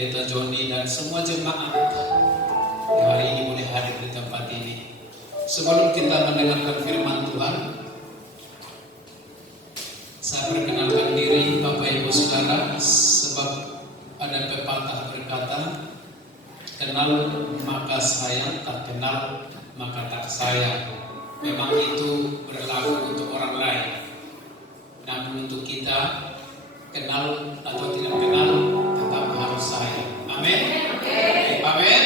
Pendeta Joni dan semua jemaat yang hari ini boleh hadir di tempat ini. Sebelum kita mendengarkan firman Tuhan, saya perkenalkan diri Bapak Ibu Saudara, sebab ada pepatah berkata, kenal maka sayang, tak kenal maka tak sayang. Memang itu berlaku untuk orang lain, namun untuk kita, kenal atau tidak kenal, tetap harus sayang. Amin. Amin.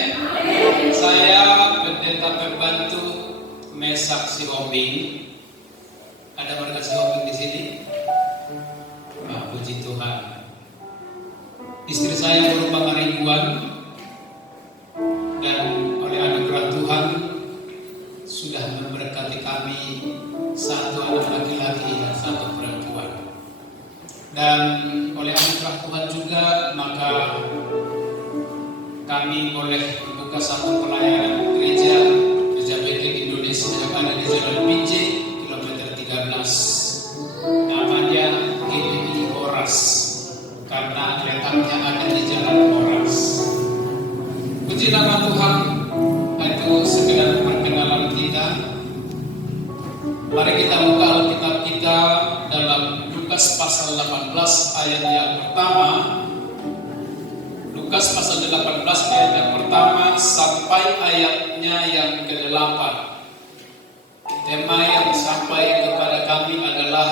Saya pendeta pembantu Mesak Sihombing. Ada warga Sihombing di sini? Nah, puji Tuhan. Istri saya berupa ribuan, dan oleh anugerah Tuhan sudah memberkati kami satu anak laki-laki dan satu perempuan. Dan oleh anugerah Tuhan juga, maka kami boleh membuka satu pelayanan gereja Bethel Indonesia yang ada di Jalan Pinje, kilometer 13. Namanya GBI Horas, karena letaknya ada di Jalan Horas. Puji nama Tuhan. Itu sekedar perkenalan kita. Mari kita buka Alkitab kita dalam Lukas pasal 18 ayat yang pertama. Lukas pasal 18 ayat yang pertama sampai ayatnya yang ke-8. Tema yang sampai kepada kami adalah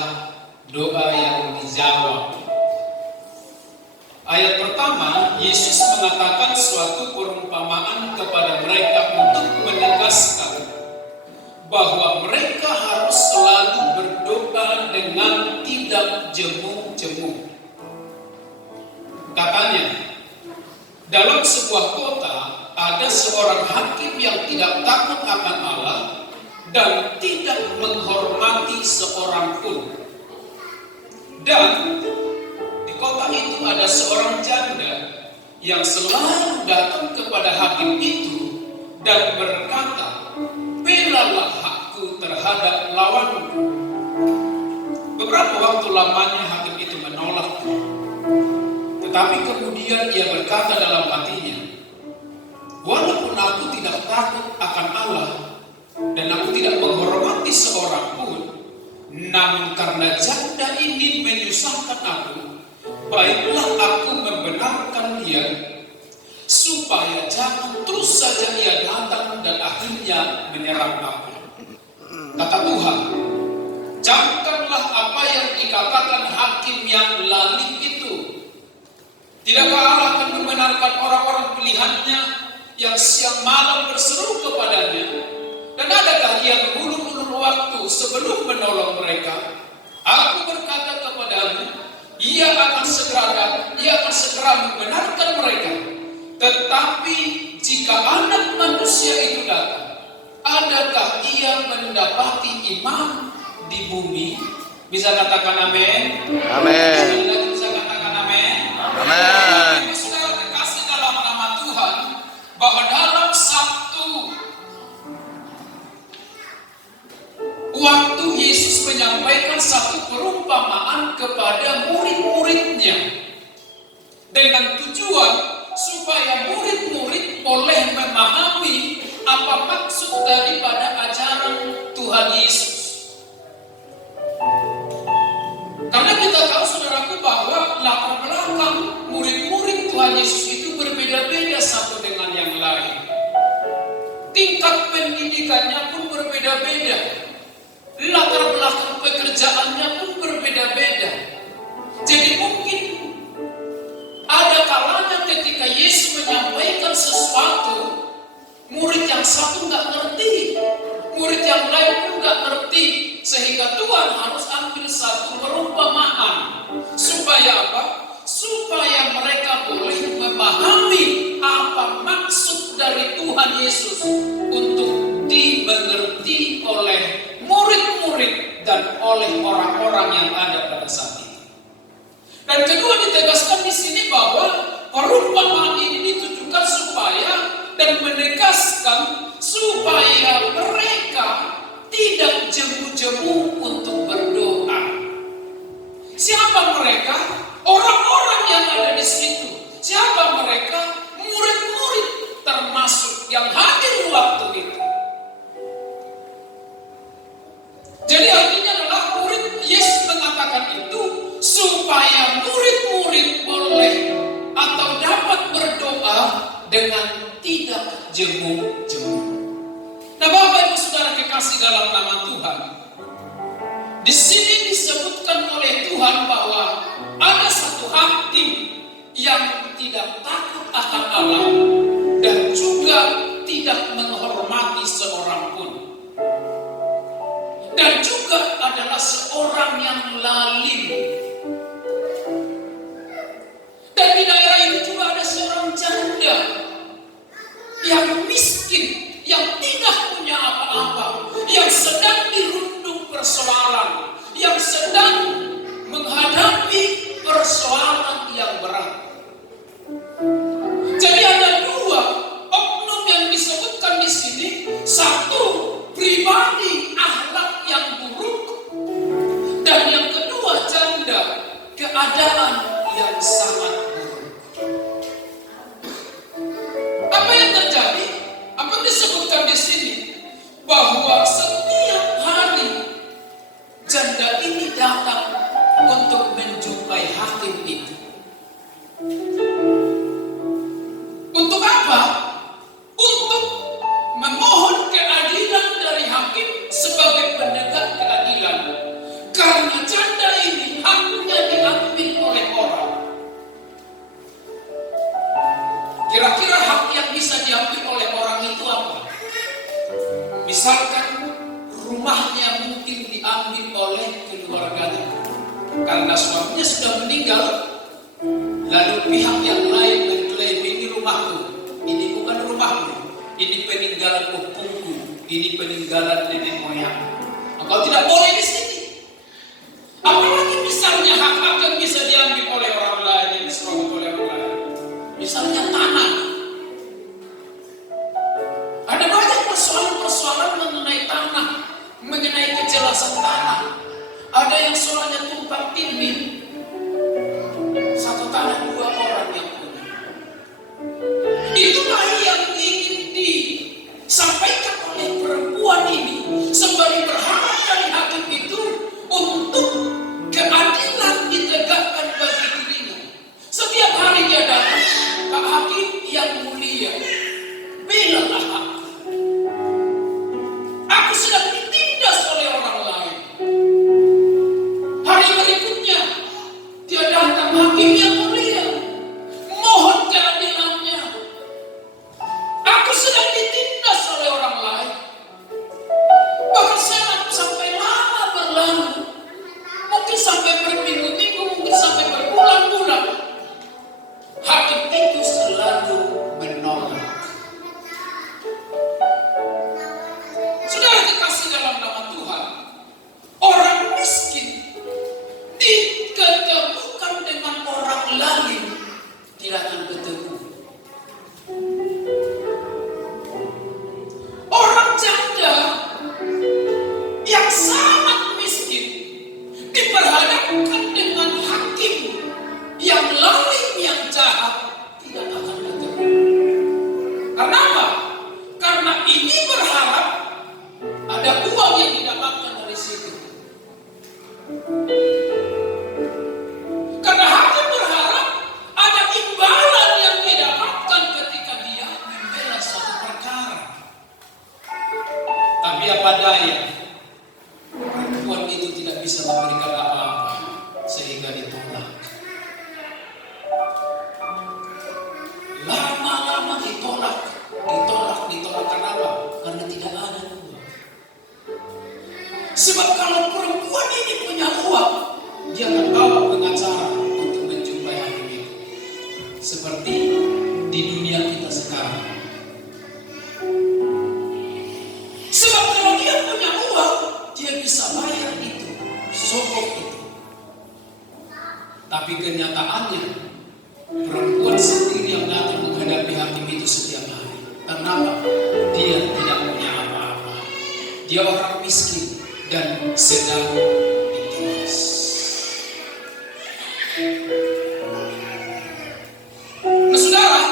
doa yang dijawab. Ayat pertama, Yesus mengatakan suatu perumpamaan kepada mereka untuk menegaskan bahwa mereka harus selalu berdoa dengan tidak jemu-jemu. Katanya, dalam sebuah kota ada seorang hakim yang tidak takut akan Allah dan tidak menghormati seorang pun. Dan di kota itu ada seorang janda yang selalu datang kepada hakim itu dan berkata, belalah hakku terhadap lawanku. Beberapa waktu lamanya hakim itu menolak. Tetapi kemudian ia berkata dalam hatinya, walaupun aku tidak takut akan Allah dan aku tidak menghormati seorang pun, namun karena janda ini menyusahkan aku, baiklah aku membenarkan dia, supaya jangan terus saja ia datang dan akhirnya menyerang aku. Kata Tuhan, camkanlah apa yang dikatakan hakim yang lalim itu. Tidakkah Allah akan membenarkan orang-orang pilihannya yang siang malam berseru kepadanya? Dan adakah ia mengulur-ulur waktu sebelum menolong mereka? Aku berkata kepadamu, ia akan segera membenarkan mereka. Tetapi jika anak manusia itu datang, adakah ia mendapati iman di bumi? Bisa katakan amin? Amin. Bisa katakan amin? Amin. Saudara terkasih dalam nama Tuhan, bahwa dalam Sabtu waktu Yesus menyampaikan satu perumpamaan kepada murid-muridnya dengan tujuan supaya murid-murid boleh memahami apa maksud daripada ajaran Tuhan Yesus. Karena kita tahu saudaraku bahwa latar belakang murid-murid Tuhan Yesus itu berbeda-beda satu dengan yang lain. Tingkat pendidikannya pun berbeda-beda. Latar belakang pekerjaannya pun berbeda-beda. Jadi mungkin ada kalanya ketika Yesus menyampaikan sesuatu, murid yang satu nggak ngerti, murid yang lain pun nggak ngerti, sehingga Tuhan harus ambil satu perumpamaan. Supaya apa? Supaya mereka boleh memahami apa maksud dari Tuhan Yesus untuk dimengerti oleh murid-murid dan oleh orang-orang yang ada pada saat itu. Dan kedua ditegaskan di sini bahwa perumpamaan ini ditujukan supaya dan menegaskan supaya mereka tidak jemu-jemu untuk berdoa. Siapa mereka? Orang-orang yang ada di situ. Siapa mereka? dengan tidak jemu-jemu. Nah, Bapak Ibu Saudara kekasih dalam nama Tuhan, di sini disebutkan oleh Tuhan bahwa ada satu hakim yang tidak takut akan Allah dan juga tidak menghormati seorang pun, dan juga adalah seorang yang lalim. Dan di daerah itu juga ada seorang janda yang miskin, yang tidak punya apa-apa, yang sedang dirundung persoalan, yang sedang menghadapi persoalan yang berat. Jadi ada dua oknum yang disebutkan di sini. Satu, pribadi akhlak yang buruk, dan yang kedua, janda, keadaan yang sangat buruk. Apa yang terjadi? Apa yang disebutkan di sini? Bahwa setiap hari janda ini datang untuk menjumpai hakim itu. Untuk apa? Untuk memohon keadilan dari hakim sebagai penegak keadilan. Karena janda ini haknya diambil oleh orang. Kira-kira hak yang bisa diambil oleh orang itu apa? Misalkan rumahnya mungkin diambil oleh keluarganya karena suaminya sudah meninggal, lalu pihak yang lain mengklaim ini rumahku, ini bukan rumahku, ini peninggalan opungku, ini peninggalan nenek moyang. Engkau tidak boleh di sini. Apalagi misalnya hak-hak yang bisa diambil oleh orang lain, yang diserobot oleh orang lain. Misalnya tanah. Ada banyak persoalan-persoalan mengenai tanah, mengenai kejelasan tanah. Ada yang soalnya tumpang tindih. Satu tanah dua orang yang punya. Itulah yang ingin disampaikan oleh perempuan ini, sembari berharap dari hakim itu untuk keadilan ditegakkan bagi dirinya. Setiap hari dia datang, Pak Hakim yang mulia, bilalah aku sedang ditindas oleh orang lain. Hari berikutnya dia datang, hakim yang mulia, mohon keadilannya. Aku sedang ditindas oleh orang lain. Bahkan saya sampai lama berlalu, mungkin sampai berminggu-minggu, mungkin sampai berbulan-bulan. Hakim itu selalu menolak. Saudara dikasih dalam nama Tuhan, orang miskin diketemukan dengan orang lain tidak akan ketemu. Orang janda yang sangat miskin diperhadapkan dengan hakim yang lalim, yang jahat, tidak akan ketemu. Karena apa? Karena ini berharap ada uang yang didapatkan dari situ. Karena hakim berharap ada imbalan yang didapatkan ketika dia membela suatu perkara. Tapi apa daya, perempuan itu tidak bisa memberikan apa-apa sehingga ditolak. Lama-lama ditolak. Kenapa? Karena tidak ada uang. Sebab kalau perempuan ini punya uang, dia akan bawa pengacara untuk menjumpai hakim itu. Seperti di dunia kita sekarang. Sebab kalau dia punya uang, dia bisa bayar itu, sokong itu. Tapi kenyataannya, perempuan sendiri yang datang menghadapi hakim itu setiap hari. Kenapa? Dia tidak punya apa-apa. Dia orang miskin dan sedang ditindas. Nah, saudara,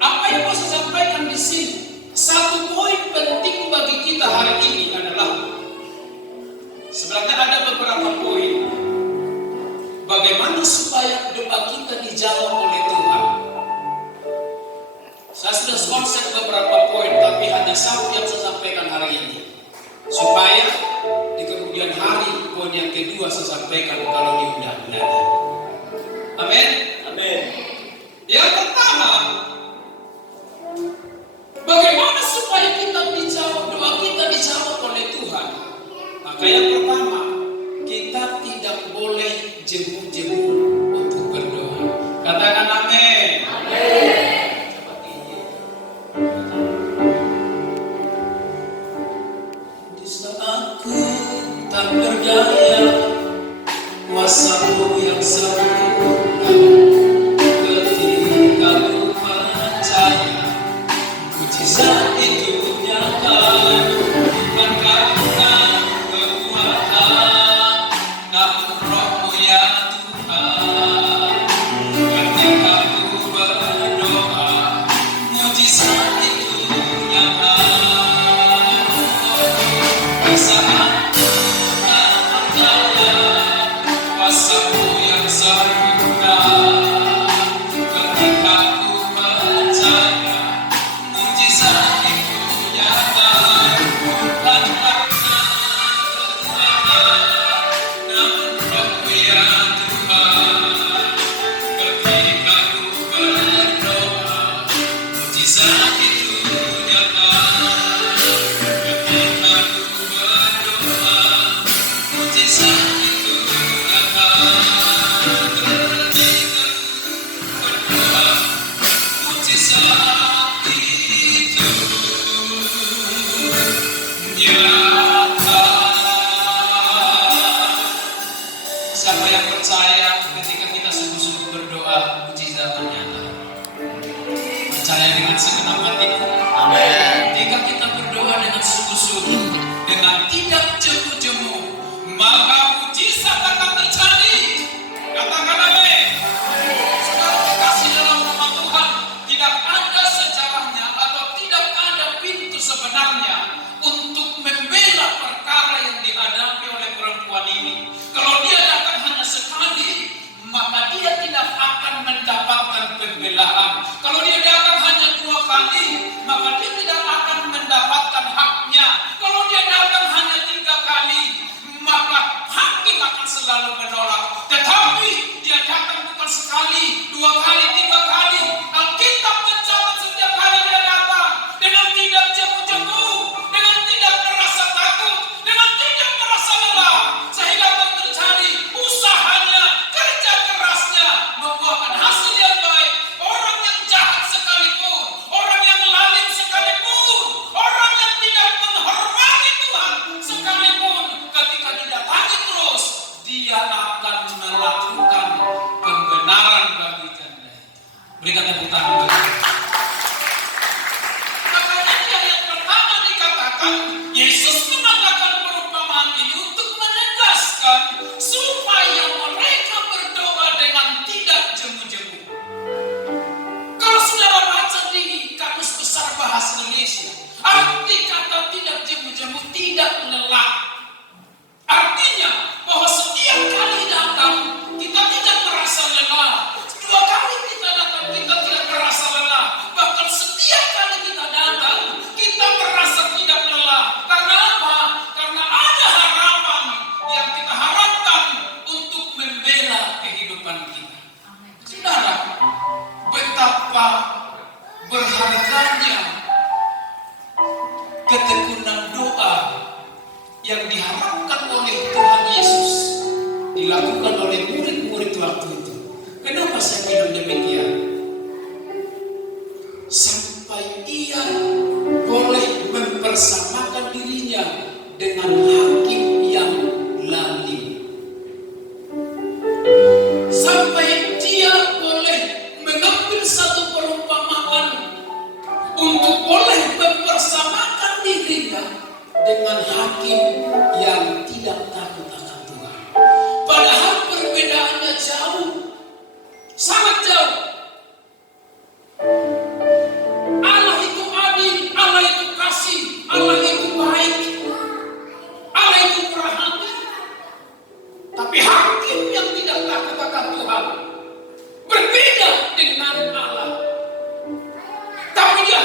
apa yang mau saya sampaikan di sini? Satu poin penting bagi kita hari ini adalah, sebenarnya ada beberapa poin bagaimana supaya doa kita dijawab oleh Tuhan. sudah konsep beberapa poin, tapi hanya satu yang saya sampaikan hari ini. Supaya di kemudian hari poin yang kedua saya sampaikan kalau diundang lagi. Amin. Amin. Yang pertama, bagaimana supaya doa kita dijawab oleh Tuhan? Maka yang pertama, kita tidak boleh jemu-jemu untuk berdoa. Katakan amin. Di saat ku tak berdaya, kuasa-Mu yang sempurna, ketika ku percaya mujizat itu nyata, bukan karena kekuatan, namun Roh-Mu ya Tuhan. Ketika ku berdoa, mujizat itu nyata. Di saat ku tak berdaya, kuasa-Mu yang sempurna, ketika ku percaya mujizat itu nyata, bukan karena kekuatan, namun Roh-Mu ya Tuhan. Ketika ku berdoa, mujizat itu nyata. Ketika ku berdoa, mujizat itu nyata. Ketika ku berdoa, mujizat itu nyata. Siapa yang percaya ketika kita sungguh-sungguh berdoa, mujizat akan nyata? Percaya dengan segenap hatimu. Amin. Ketika kita berdoa dengan sungguh-sungguh, dengan tidak jemu-jemu, maka mujizat akan terjadi. Katakan amin. Saudara terkasih dalam nama Tuhan, tidak ada sejarahnya atau tidak ada pintu sebenarnya untuk membela perkara yang dihadapi oleh perempuan ini. Kalau dia datang hanya sekali, maka dia tidak akan mendapatkan pembelaan. Kalau dia datang hanya 2 kali, maka dia tidak akan mendapatkan haknya. Kalau dia datang hanya 3 kali, maka hakim akan selalu menolak. Tetapi dia datang bukan sekali, 2 kali, 3 kali. Alkitab mencatat setiap kali dia datang dengan tidak jemu-jemu, dengan tidak merasa takut, dengan tidak merasa lelah, sehingga terjadi usahanya, kerja kerasnya membuahkan hasil yang baik. Orang yang jahat sekalipun, orang yang lalim sekalipun, orang yang tidak menghormati Tuhan sekalipun, ketika didatangi terus, dia akan melakukan pembenaran bagi janda. Berikan tepuk tangan bagi dia. Makanya di ayat pertama dikatakan, Yesus mengatakan perumpamaan ini untuk menegaskan supaya mereka berdoa dengan tidak jemu-jemu. Kalau saudara baca di Kamus Besar Bahasa Indonesia, arti kata tidak jemu-jemu tidak lelah. Artinya bahwa setiap kali datang kita tidak merasa lelah. 2 kali kita datang kita tidak merasa lelah. Bahkan setiap kali kita datang kita merasa tidak lelah. Karena apa? Karena ada harapan yang kita harapkan untuk membela kehidupan kita. Saudara, betapa berharganya ketekunan doa yang diharapkan oleh Tuhan Yesus dilakukan oleh murid-murid waktu itu. Kenapa saya bilang demikian? Sampai ia boleh mempersamakan dirinya dengan hakim yang lalim. Sampai dia boleh mengambil satu perumpamaan untuk boleh mempersamakan dirinya dengan hakim yang tidak takut akan Tuhan. Padahal perbedaannya jauh, sangat jauh. Allah itu adil, Allah itu kasih, Allah itu baik, Allah itu murah hati. Tapi hakim yang tidak takut akan Tuhan berbeda dengan Allah. Tapi dia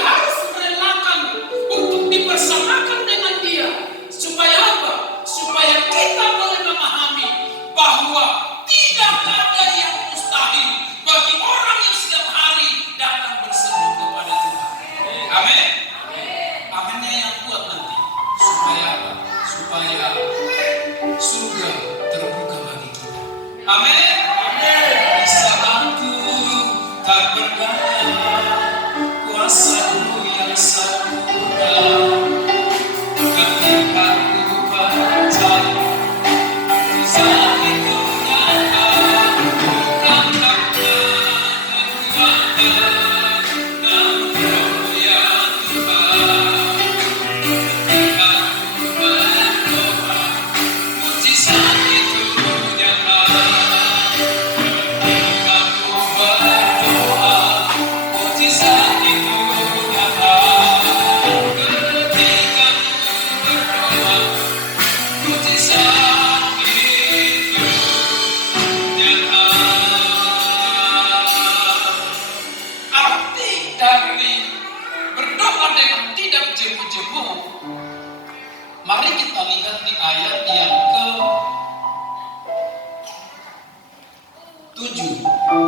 Ayat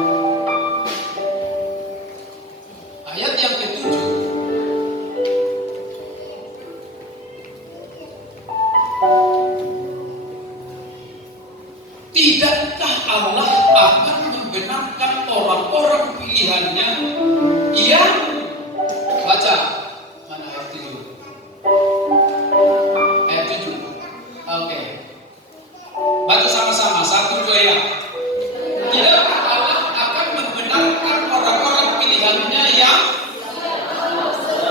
yang ketujuh. Tidakkah Allah akan membenarkan orang-orang pilihannya yang baca mana ayat 7? Ayat 7. Oke. Baca sama-sama 1 2 ya. Tidakkah Allah akan membenarkan orang-orang pilihannya yang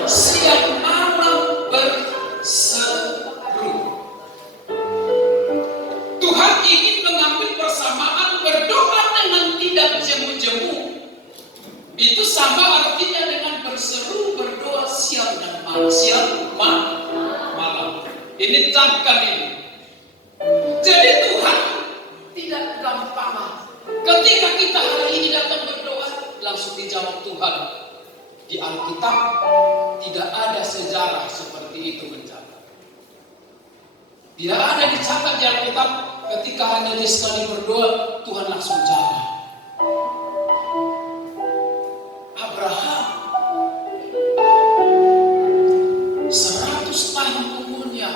siang malam berseru. Tuhan ingin mengambil persamaan berdoa dengan tidak jemu-jemu. Itu sama artinya dengan berseru berdoa siang dan malam. Siang malam. Ini camkan ini. Jadi Tuhan tidak gampang. Ketika kita hari ini datang berdoa, langsung dijawab Tuhan. Di Alkitab tidak ada sejarah seperti itu mencatat. Tidak ada dicatat di Alkitab ketika hanya dia sekali berdoa, Tuhan langsung jawab. Abraham 100 tahun umurnya,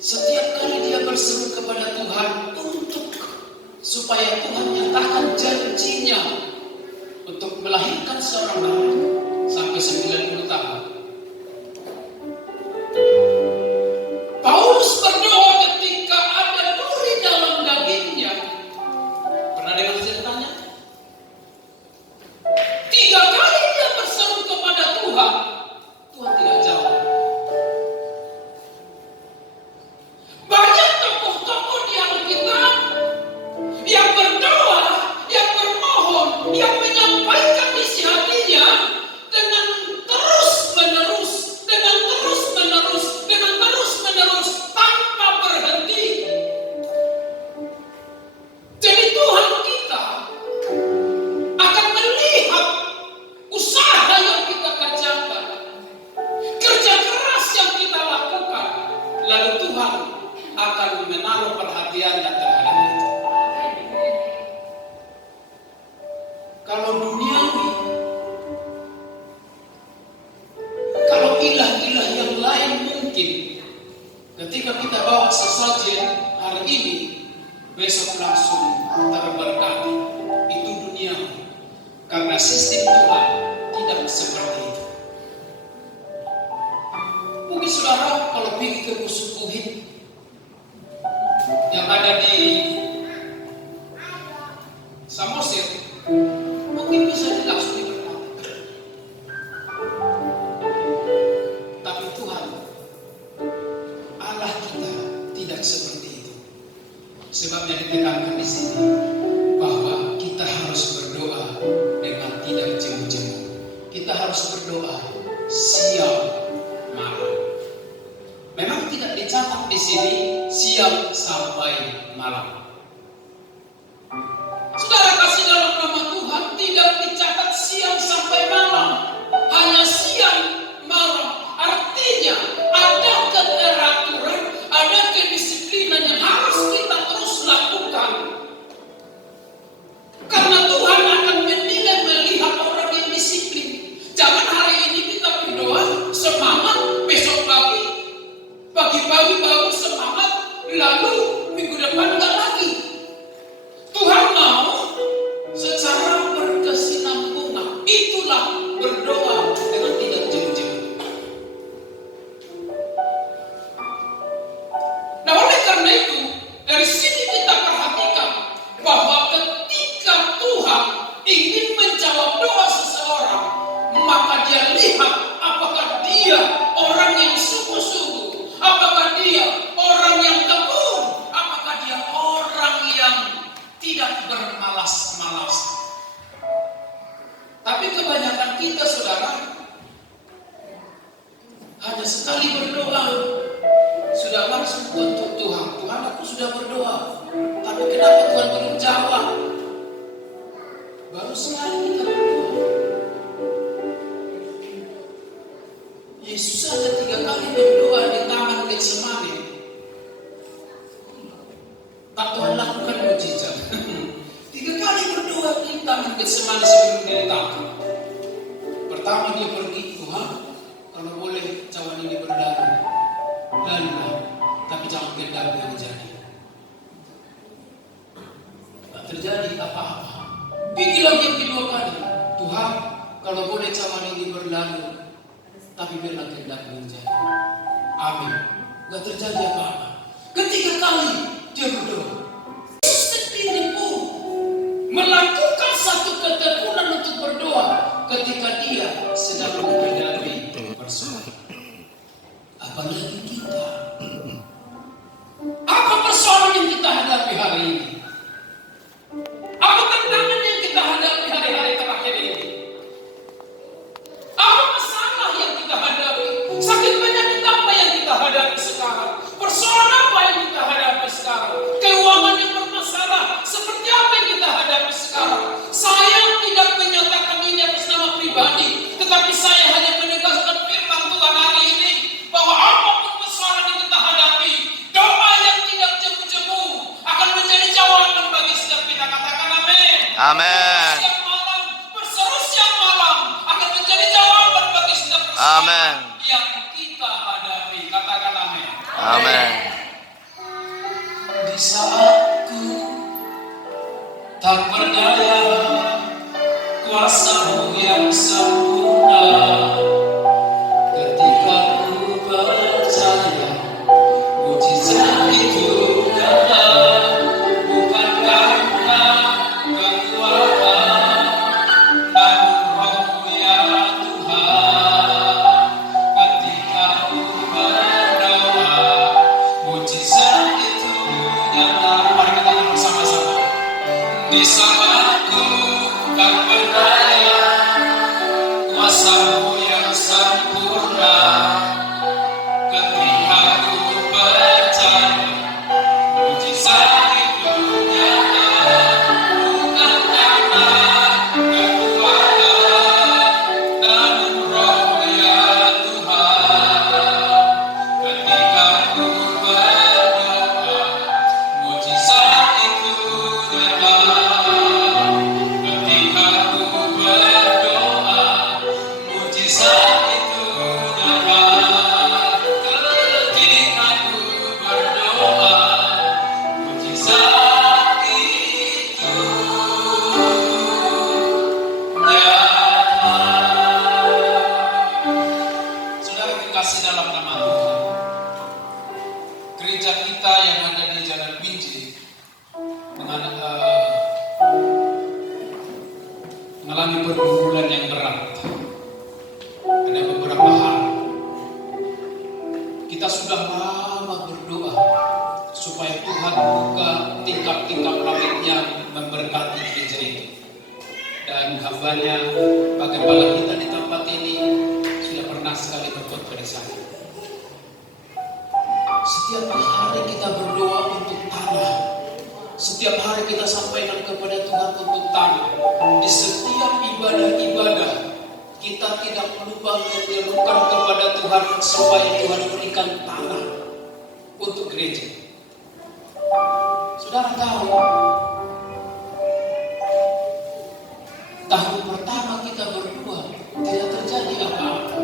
setiap kali dia berseru kepada Tuhan untuk supaya Tuhan nyatakan janjinya untuk melahirkan seorang anak sampai 90 tahun. Paulus berdoa ketika ada duri dalam dagingnya. Pernah dengar ceritanya? 3 kali dia berseru kepada Tuhan, Tuhan tidak jawab. Banyak tokoh-tokoh di Alkitab yang berdoa, yang bermohon, yang menyampaikan isi hatinya dengan terus-menerus, tanpa berhenti. Jadi Tuhan kita akan melihat usaha yang kita kerjakan, kerja keras yang kita lakukan, lalu Tuhan akan menaruh perhatiannya terhadap itu. Kalau duniawi, kalau ilah-ilah yang lain mungkin ketika kita bawa sesajen hari ini, besok langsung terberkati. Itu duniawi. Karena sistem Tuhan tidak seperti itu. Mungkin saudara kalau pergi ke Pusukuhit yang ada di Samosir, mungkin bisa langsung diberkati. Tapi Tuhan, Allah kita tidak seperti itu. Sebabnya ditekankan di sini bahwa kita harus berdoa dengan tidak jemu-jemu. Kita harus berdoa siang malam. Memang tidak dicatat di sini siang sampai malam. Saudara kasih dalam nama Tuhan tidak dicatat siang sampai malam, hanya siang malam. Artinya ada keteraturan, ada kedisiplinan yang harus kita terus lakukan. Karena Tuhan akan menilai melihat orang yang disiplin. Jangan hari ini kita berdoa semangat, besok pagi-pagi baru semangat, lalu minggu depan enggak lagi. Tuhan mau secara berkesinambungan. Itulah berdoa dengan tidak jemu-jemu. Nah, oleh karena itu, dari sini kita perhatikan bahwa ketika Tuhan ingin menjawab doa seseorang, maka dia lihat apakah dia orang yang sungguh-sungguh, apakah dia orang yang tekun, apakah dia orang yang tidak bermalas-malas. Tapi kebanyakan kita, saudara, hanya sekali berdoa sudah langsung untuk Tuhan. Tuhan, aku sudah berdoa, tapi kenapa Tuhan belum jawab? Baru sekali kita berdoa. Yesus saja 3 kali berdoa di taman Getsemani. Tak Tuhan lakukan mujizat. 3 kali berdoa di Taman Getsemani sebelum dia takut. Pertama dia pergi, Tuhan, kalau boleh cawan ini berlalu, lalulah, tapi jangan kehendak yang jadi. Tak terjadi apa-apa. Pergi lagi yang kedua kali, Tuhan, kalau boleh cawan ini berlalu, tapi biarlah kehendak yang jadi. Amin. Tak terjadi apa-apa. Ketiga kali dia berdoa. Sendiri pun melakukan satu ketekunan untuk berdoa ketika dia sedang menghadapi persoalan. Apalagi kita. Apa persoalan yang kita hadapi hari ini? Apa tantangan yang kita hadapi hari-hari terakhir ini? Apa masalah yang kita hadapi? Sakit penyakit apa yang kita hadapi sekarang? Persoalan apa yang kita hadapi sekarang? Keuangan yang bermasalah seperti apa yang kita hadapi sekarang? Saya tidak menyatakan ini atas nama pribadi, tetapi saya hanya menegaskan firman Tuhan hari ini bahwa apapun persoalan yang kita hadapi, doa yang tidak jemu-jemu akan menjadi jawaban bagi setiap kita. Katakan amin. Amin. Setiap malam, berseru siang malam akan menjadi jawaban bagi setiap persoalan Amin. yang kita hadapi. Katakan amin. Amin. Di saat ku tak berdaya, kuasa-Mu yang sempurna, ketika ku percaya mujizat itu nyata, bukan karena kekuatan, namun Roh-Mu ya Tuhan. Ketika ku berdoa, mujizat itu nyata. Mari katakan bersama-sama. Di saat ku tak berdaya, kuasa-Mu yang sempurna, ketika ku percaya mujizat itu nyata, bukan karena kekuatan, namun Roh ya Tuhan. Ketika ku berdoa, mujizat itu nyata. Ketika ku berdoa, mujizat itu nyata. Ketika ku berdoa, mujizat itu nyata. Saudara kekasih dalam nama Tuhan, gereja kita yang ada di Jalan Binjai mengalami pergumulan yang berat. Ada beberapa hal. Kita sudah lama berdoa supaya Tuhan buka tingkap-tingkap langitnya memberkati gereja ini. Dan hambanya, bagaimana kita di tempat ini sudah pernah sekali berkhotbah di sana. Setiap hari kita berdoa untuk tanah. Setiap hari kita sampaikan kepada Tuhan untuk tanah. Di setiap ibadah-ibadah kita tidak lupa menyerukan kepada Tuhan supaya Tuhan berikan tanah untuk gereja. Saudara tahu, tahun pertama kita berdoa tidak terjadi apa-apa.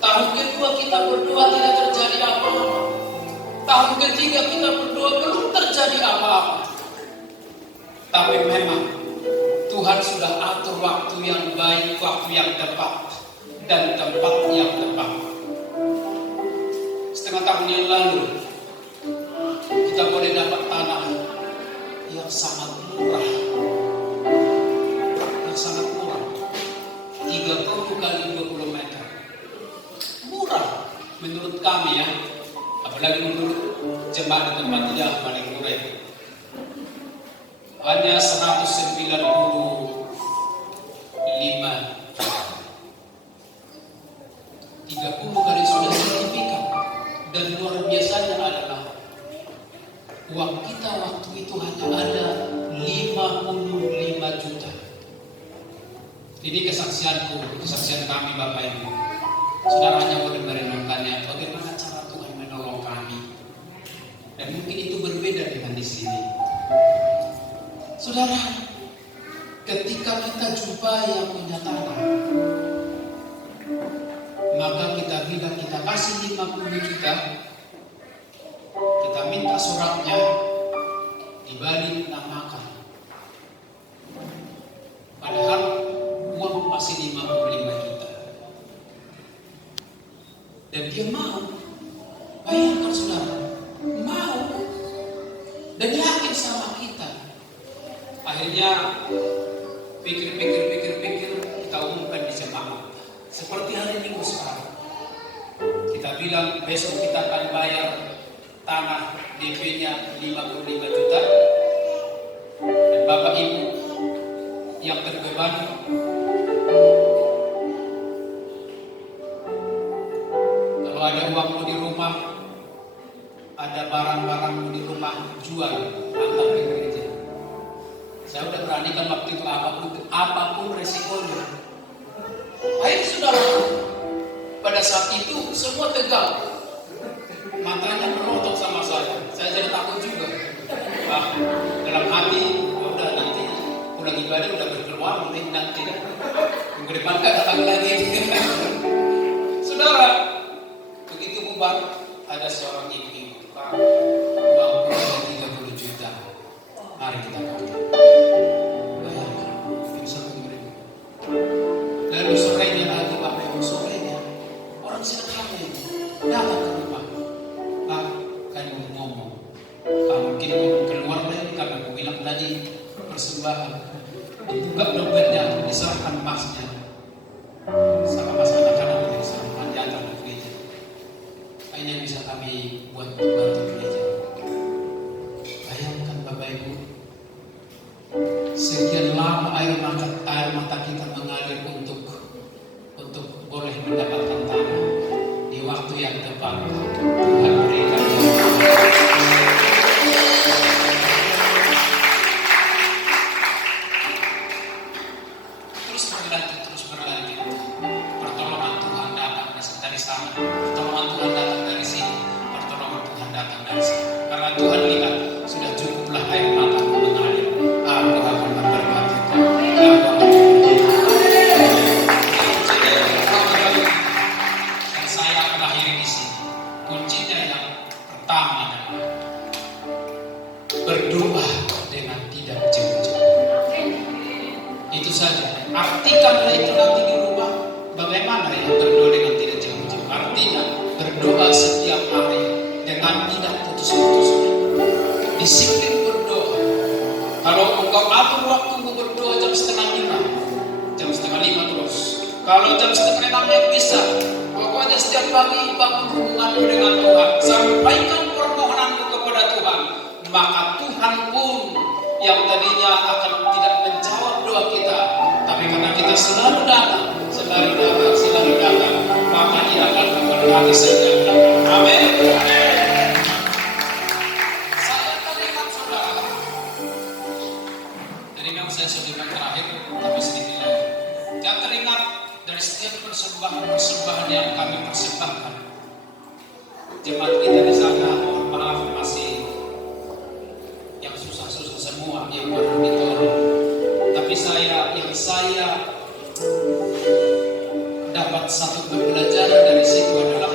Tahun kedua kita berdoa tidak terjadi apa-apa. Tahun ketiga kita berdoa belum terjadi apa-apa. Tapi memang Tuhan sudah atur waktu yang baik, waktu yang tepat, dan tempat yang tepat. Setengah tahun yang lalu kita boleh dapat tanah yang sangat murah. Yang sangat murah. 30 kali 20 meter. Murah menurut kami ya. Apalagi menurut jemaat di tempat tidak paling murah itu. Hanya 195 30 kali sudah sertifikat. Dan luar biasanya adalah uang kita waktu itu hanya ada 55 juta. Ini kesaksianku, kesaksian kami Bapak Ibu. Saudara hanya boleh merenungkannya bagaimana cara Tuhan menolong kami. Dan mungkin itu berbeda dengan di sini. Saudara, ketika kita jumpai yang punya tanah, maka kita bilang kita kasih 50 juta, kita minta suratnya dibalik namakan. Padahal uang masih 55 juta. Dan dia mau. Bayangkan saudara, mau. Dan yakin sama kita. Akhirnya pikir, kita umumkan di jemaat. Seperti hari Minggu sekarang. Kita bilang besok kita akan bayar tanah DP-nya 55 juta. Dan Bapak Ibu yang terbebani, kalau ada uangmu di rumah, ada barang-barangmu di rumah, jual, antar ke gereja. Saya udah beranikan waktu itu apapun resikonya. Akhirnya saudara, pada saat itu semua tegang, matanya merotok sama saya jadi takut juga. Dalam hati, udah nanti pulang ibadah udah berkeluar, mungkin nanti minggu depan gak datang lagi. Saudara, begitu bubar, ada seorang ibu-ibu, Pak, uangku ada 30 juta, mari kita pakai. Bayangkan, bisa mengirim. Lalu sorenya lagi, Pak, sorenya orang sedekah ini datang ke rumah. Pak, kamu ngomong, mungkin keluar dari kamu bilang tadi persembahan, dibuka dompetnya, diserahkan emasnya, sama mas anak-anak yang diserahkan diantar ke gereja. Ini yang bisa kami buat bantu gereja. Bayangkan Bapak Ibu, sekian lama air mata kita mengalir untuk boleh mendapatkan tanah di waktu yang tepat. Tuhan berikan. Terus berlanjut. Pertolongan Tuhan datang dari sana, pertolongan Tuhan datang dari sini, pertolongan Tuhan datang dari sini. Karena Tuhan lihat sudah cukuplah air mata mengalir. Aku akan memberkati kau. Dan saya akan akhiri di sini. Kuncinya yang pertama adalah berdoa dengan tidak jauh-jauh. Itu saja. Artikanlah itu nanti di rumah. Bagaimana ya berdoa dengan tidak jauh-jauh? Artinya berdoa setiap hari dengan tidak putus-putusnya. Disiplin berdoa. Kalau engkau atur waktumu berdoa jam 4:30 terus. Kalau jam 4:30 yang bisa, pokoknya setiap pagi bangun hubunganmu dengan Tuhan, sampaikan permohonanmu kepada Tuhan, maka Tuhan pun yang tadinya akan tidak menjawab doa kita, tapi karena kita selalu datang, maka Dia akan memberkati setiap kita. Amin. Saya teringat saudara, dari yang saya sebutkan terakhir, tapi sedikit lagi. Saya teringat dari setiap persembahan yang kami persembahkan. Jemaat kita di sana, mohon maaf masih yang susah-susah semua, yang baru ditolong. Tapi saya dapat satu pembelajaran dari situ adalah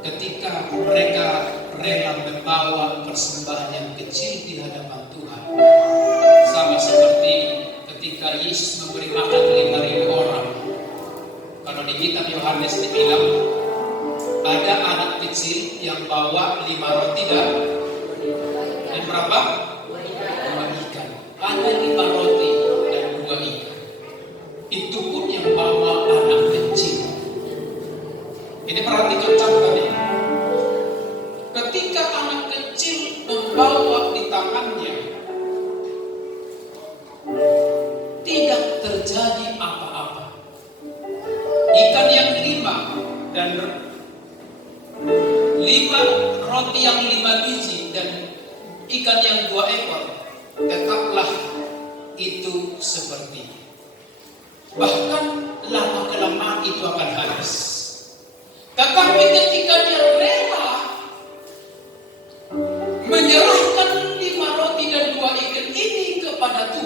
ketika mereka rela membawa persembahan yang kecil di hadapan Tuhan, sama seperti ketika Yesus memberi makan 5.000 orang. Kalau di kitab Yohanes dibilang ada anak kecil yang bawa 5 roti dan berapa? 2 ikan. Ada 5 roti dan 2 ikan. Itu pun yang bawa anak kecil. Ini perhatikan contohnya. Ketika anak kecil membawa di tangannya, tidak terjadi apa-apa. Ikan yang 5 dan 5 roti yang 5 biji dan ikan yang 2 ekor, tetaplah itu seperti. Bahkan lama-kelamaan itu akan habis. Tetapi ketika dia rela menyerahkan 5 roti dan 2 ikan ini kepada Tuhan,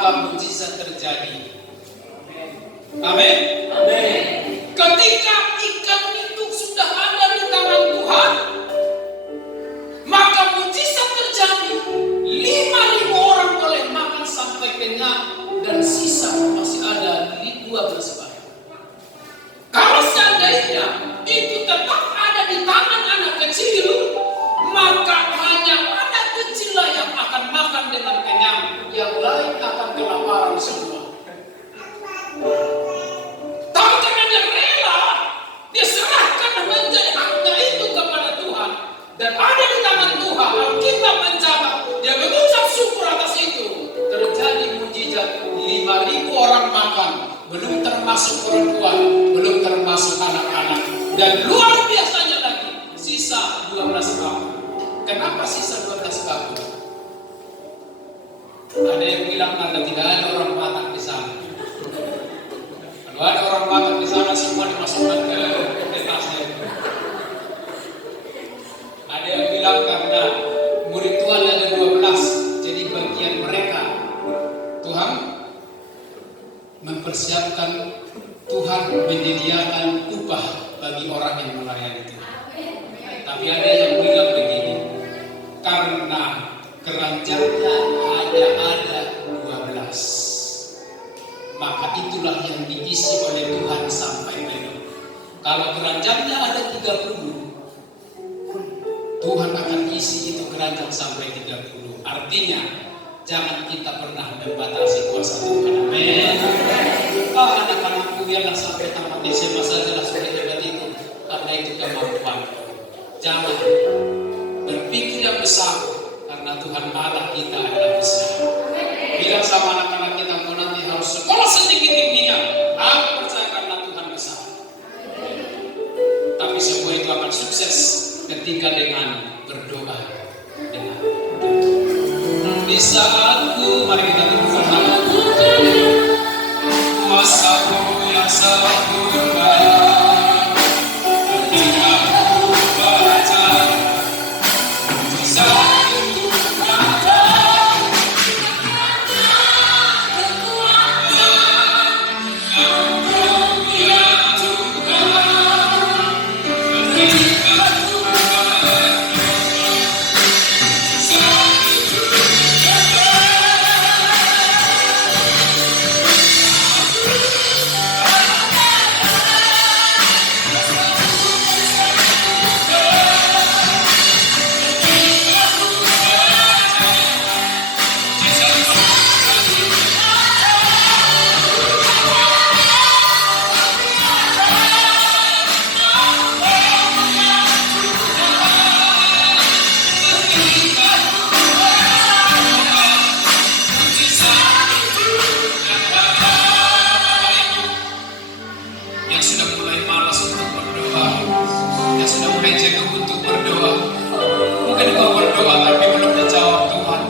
maka mujizat terjadi. Amin. Ketika ikan itu sudah ada di tangan Tuhan, maka mujizat terjadi. 5.000 orang boleh makan sampai kenyang dan sisa masih ada 12 bayi. Kalau seandainya itu tetap ada di tangan anak kecil, maka hanya anak kecil yang akan makan dengan kenyang, yang lain akan kelaparan semua. Tapi karena dia rela, dia serahkan menjadi haknya itu kepada Tuhan dan ada di tangan Tuhan, kita mencatat, dia mengucap syukur atas itu, terjadi mujizat. 5.000 orang makan, belum termasuk perempuan, belum termasuk anak-anak, dan luar biasanya lagi sisa 12 kabut. Kenapa sisa 12 kabut? Ada yang bilang karena tidak ada orang makan di sana. Kalau ada orang makan di sana, semua dimasukkan ke tasnya. Ada yang bilang karena murid Tuhan ada 12, jadi bagian mereka Tuhan mempersiapkan, Tuhan menyediakan upah bagi orang yang melayani Tuhan. Tapi ada yang bilang begini, karena keranjangnya ada 12, maka itulah yang diisi oleh Tuhan sampai penuh. Kalau keranjangnya ada 30, Tuhan akan isi itu keranjang sampai 30. Artinya jangan kita pernah membatasi kuasa Tuhan. Amin. Anak-anakku biarlah sampai tamat SMA sajalah sudah hebat itu, karena itu kemampuan. Jangan berpikir yang besar, karena Tuhan Allah kita adalah besar. Bilang sama anak-anak kita, kau nanti harus sekolah setinggi-tingginya. Aku percaya karena Tuhan besar. Tapi semua itu akan sukses ketika dengan berdoa. Dengan di saatku, mari kita tepukkan tanganku. Masaku yang sempurna, ketika ku baca satu kata Engkau ya Tuhan, ketika ku berdoa satu kata. Yang sudah mulai malas untuk berdoa, yang sudah mulai jenuh untuk berdoa, mungkin kau berdoa tapi belum dijawab Tuhan.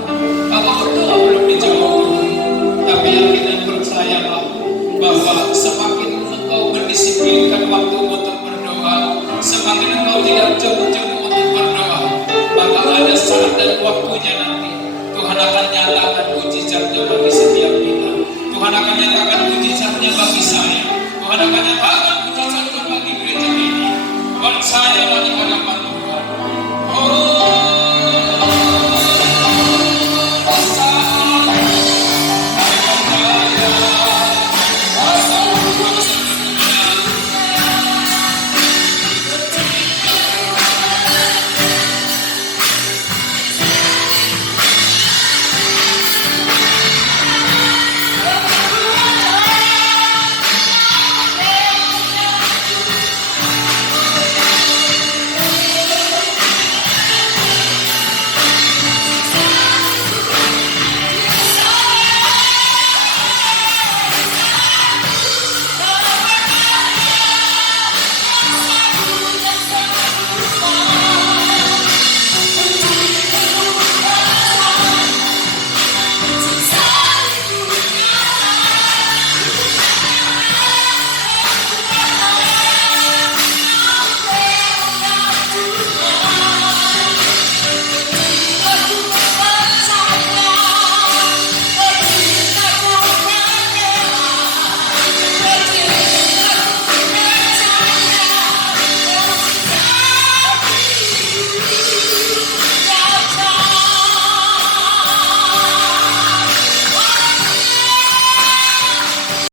Kau berdoa belum dijawab Tuhan, tapi yakin dan percayalah bahwa semakin engkau mendisiplinkan waktu untuk berdoa, semakin engkau tidak jemu-jemu untuk berdoa, maka ada saat dan waktunya nanti Tuhan akan nyatakan mujizatnya bagi setiap kita. Tuhan akan nyatakan mujizatnya bagi saya. Tuhan akan nyatakan mujizatnya bagi gereja ini. Percayalah di mana